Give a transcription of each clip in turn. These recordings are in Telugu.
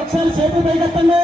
ఒకసారి చేతులు పైకెత్తండి.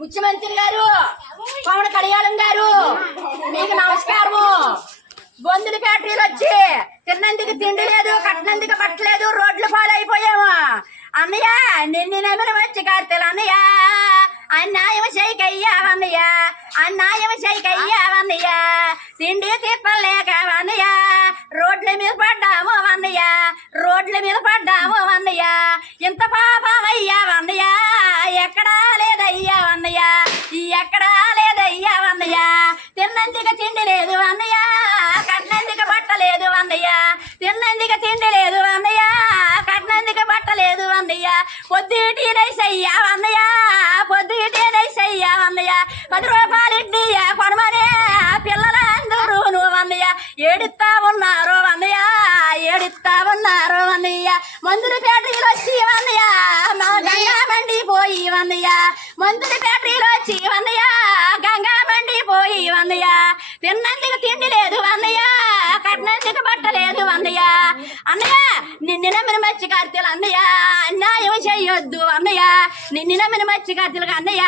ముఖ్యమంత్రి గారు పవన్ కళ్యాణం గారు మీకు నమస్కారము. బొందుల ఫ్యాక్టరీలు వచ్చి తిన్నందుకు తిండి లేదు కట్టినందుకు పట్టలేదు రోడ్లు పాలైపోయాము అన్నయ్య నిన్ను నమ్మిన వచ్చి కార్తెలు అన్నయ్య అన్నాయం చేయకయ్యా అన్నయ్య అన్నాయం చేయకయ్యా వందయ్యా తిండి తిప్పలేక అన్నయ్య రోడ్ల మీద పడ్డాము అన్నయ్య రోడ్ల మీద పడ్డాము వందయ్యా ఇంత పాపమయ్యా అన్నయ్య ఎక్కడా లేదయ్యా అన్నయ్య ఎక్కడా లేదయ్యా వందయ్యా తిన్నందుకు తిండి లేదు వందయ్యా కట్నందుకు పట్టలేదు వందయ్యా తిన్నందుకు తిండి లేదు వందయ్యా కట్నంకి పట్టలేదు వందయ్యా పొద్దుటీ పొద్దుటి అయ్యా అన్నయ్య ఏడుస్తా ఉన్నారు అన్నయ్య ఏడుస్తా ఉన్నారు అన్నయ్య. మందుల ఫ్యాక్టరీలు వచ్చి అన్నయ్య మా గంగా మండి పోయి అన్నయ్య మందుల ఫ్యాక్టరీలో వచ్చి అన్నయ్య గంగా మండి పోయి అన్నయ్య తిన్నందుకు తిండి లేదు అన్నయ్య. కట్టినందుకు బట్ట లేదు అన్నయ్య. అన్నయ్య నిన్ను నమ్మిన మచ్చి కార్తీలు అన్నయ్య అన్యాయం చేయొద్దు అన్నయ్య. నిన్న నమ్మిన మచ్చి కార్తీలకు అన్నయ్య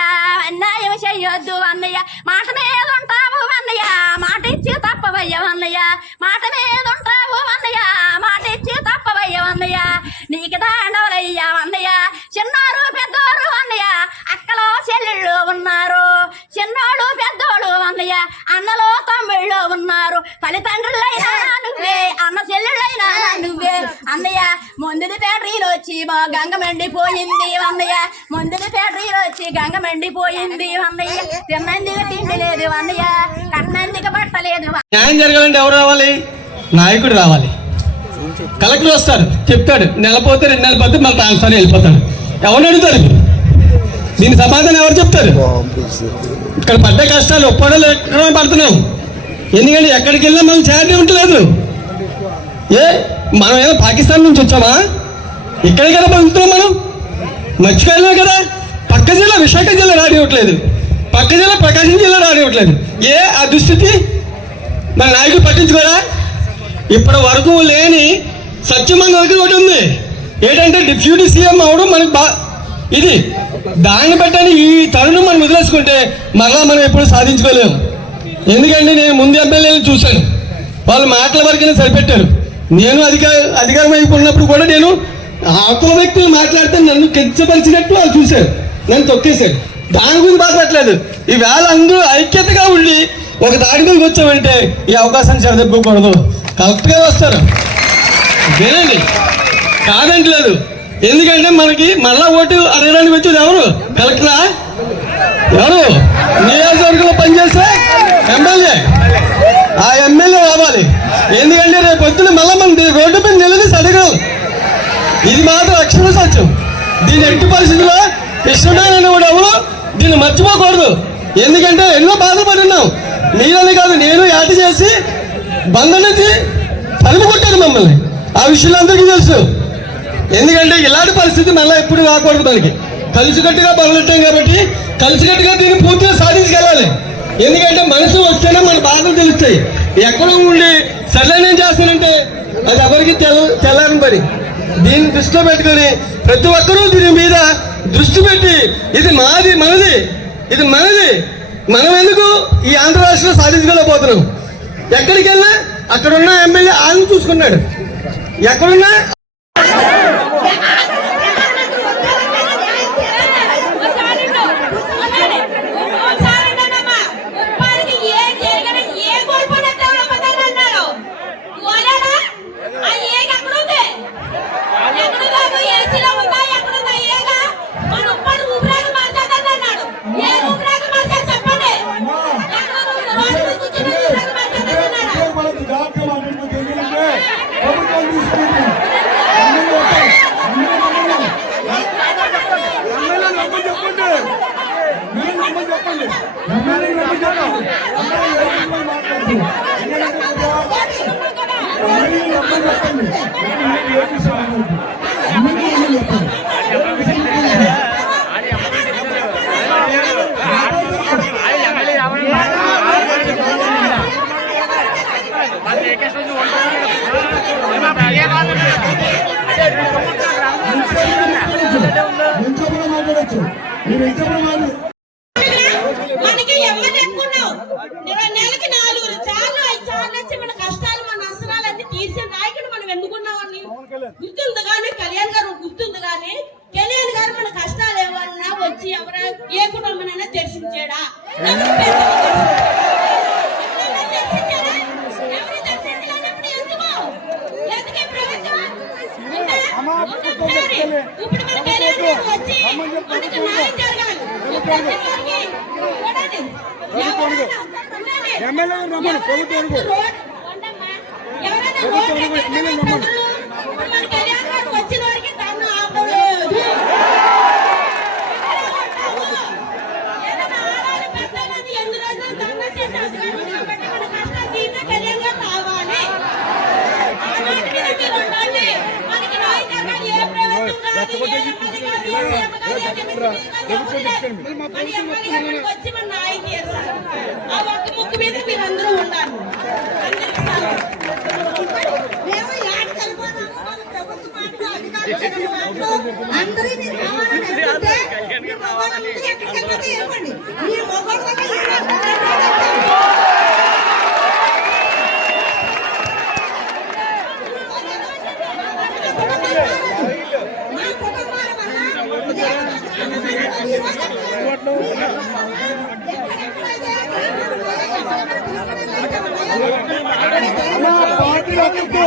అన్యాయం చేయొద్దు అన్నయ్య. మాట మీద ఉంటావు అన్నయ్య మాట ఇచ్చి తప్పవయ్యవన్నయ్య మాట మీద ఉంటావు అన్నయ్య మాట ఇచ్చి తప్పవయ్యవన్నయ్య నీకు దాండవలయ్యా అన్నయ్య. చిన్నారు పెద్దోరు అన్నయ్య. మా గంగ మండిపోయింది అన్నయ్య. ముందుది ఫ్యాక్టరీలో వచ్చి గంగ మండిపోయింది అన్నయ్య. తిన్నందుకు తిండి లేదు అన్నయ్య. కట్టినందుకు న్యాయం జరగాలంటే ఎవరు రావాలి? నాయకుడు రావాలి. కలెక్టర్ వస్తారు చెప్తాడు. నెలపోతే రెండు నెలలు పోతే మళ్ళీ ట్రాన్స్ఫర్ వెళ్ళిపోతాడు. ఎవరు అడుగుతారు? దీని సమాధానం ఎవరు చెప్తారు? ఇక్కడ పడ్డ కష్టాలు ఒప్పడలు ఎక్కడ పడుతున్నాం. ఎందుకంటే ఎక్కడికి వెళ్ళినా మనం చారిటీ ఉండలేదు. ఏ మనం ఏదో పాకిస్తాన్ నుంచి వచ్చామా? ఇక్కడే కదా బతుకుతున్నాం మనం? మర్చిపోయినా కదా? పక్క జిల్లా విశాఖ జిల్లా రానివ్వట్లేదు. పక్క జిల్లా ప్రకాశం జిల్లా రానివ్వట్లేదు. ఏ ఆ దుస్థితి మన నాయకులు పట్టించుకోరా? ఇప్పటి వరకు లేని సత్యమంగళకి ఒకటి ఉంది. ఏంటంటే డిప్యూటీ సీఎం అవడం మనకు బా ఇది దాన్ని బట్టని ఈ తరుణం మనం వదిలేసుకుంటే మరలా మనం ఎప్పుడు సాధించుకోలేము ఎందుకంటే నేను ముందు ఎమ్మెల్యేలు చూశాను. వాళ్ళు మాటల వరకనే సరిపెట్టారు. నేను అధికార అధికారం అయిపోయినప్పుడు కూడా నేను అవతల వ్యక్తులు మాట్లాడితే నన్ను కించపరిచినట్టు వాళ్ళు చూశారు. నన్ను తొక్కేశారు. దాని గురించి మాట్లాడలేదు. ఈవేళ అందరూ ఐక్యతగా ఉండి ఒక దాడి మీదకి వచ్చామంటే ఈ అవకాశం చెడదెబ్బకూడదు కరెక్ట్గా వస్తారు. వినండి. కాదంటలేదు. ఎందుకంటే మనకి మళ్ళా ఓటు అడగడానికి వచ్చేది ఎవరు? కలెక్టరా? ఎవరు? నియోజకవర్గంలో పనిచేస్తే ఎమ్మెల్యే. ఆ ఎమ్మెల్యే రావాలి. ఎందుకంటే రేపు పొద్దున మళ్ళా మనం రోడ్డు మీద నిలదీసి అడగలం ఇది కూడా అక్షర సత్యం దీని ఎందుకంటే ఎన్నో బాధపడి ఉన్నాం మీరని కాదు నేను యాట చేసి బంధం నుంచి మమ్మల్ని. ఆ విషయంలో అందరికీ తెలుసు. ఎందుకంటే ఇలాంటి పరిస్థితి మళ్ళీ ఎప్పుడు రాకూడదు మనకి. కలిసికట్టుగా పనులుంటాం కాబట్టి కలిసికట్టుగా దీన్ని పూర్తిగా సాధించగలాలి ఎందుకంటే మనసు వస్తేనే మన బాధలు తెలుస్తాయి. ఎక్కడో ఉండి సర్లే నేను చేస్తానంటే అది ఎవరికి తెల్ల తెల్లని పని. దీన్ని దృష్టిలో పెట్టుకొని ప్రతి ఒక్కరూ దీని మీద దృష్టి పెట్టి ఇది మాది మనది ఇది మనది. మనం ఎందుకు ఈ ఆంధ్ర రాష్ట్రంలో సాధించగలపోతున్నాం ఎక్కడికి వెళ్ళినా అక్కడున్న ఎమ్మెల్యే ఆయన చూసుకున్నాడు. ఎక్కడున్నా మనకి ఎవరు ఎక్కున్నావు నెలకి నాలుగు చాలు ఐదు సార్లు వచ్చి మన కష్టాలు మన అవసరాలన్నీ తీర్చే నాయకుడు మనం ఎందుకున్నామని గుర్తుంది కానీ కళ్యాణ్ గారు గుర్తుంది కానీ కళ్యాణ్ గారు మన కష్టాలు ఏమన్నా వచ్చి ఎవరు ఏ కుటుంబమైనా దర్శించాడా ఎవరు పెద్దలు ఎవరైనా దర్శించారా? ఎవరు దర్శించలేనప్పుడు ఎందుకు? ఎందుకు ఈ ప్రభుత్వం? ఉందా? ఒకసారి ఇప్పుడు మన కళ్యాణ్ గారు వచ్చి మనకి న్యాయం జరగాలి ఈ ప్రతి వారికి చూడండి. ఎవరైనా ఉండండి. ఎమ్మెల్యే రమ్మను మనకి వచ్చి మన ఆ ఒక్క ముక్కు మీద నా పార్టీ వద్దు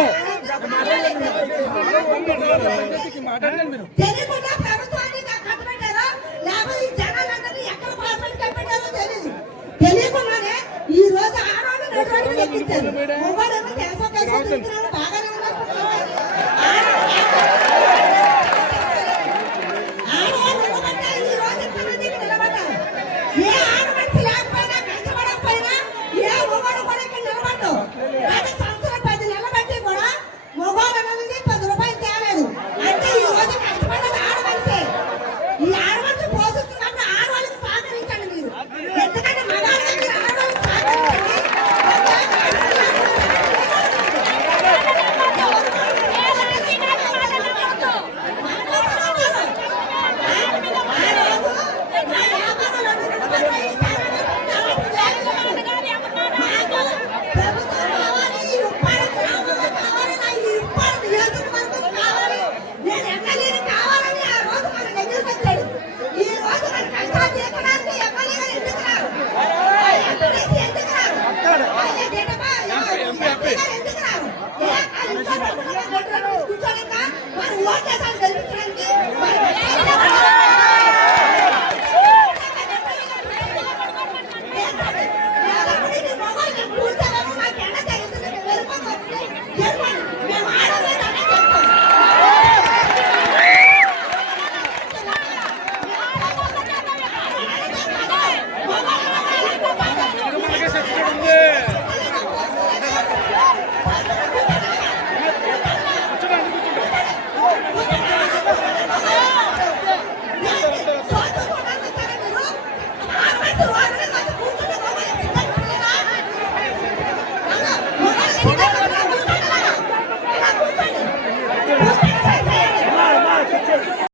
తెలియకుండానే ఈ రోజు ఆరోగ్యం ఎక్కించారు తెలుసో తెలుసో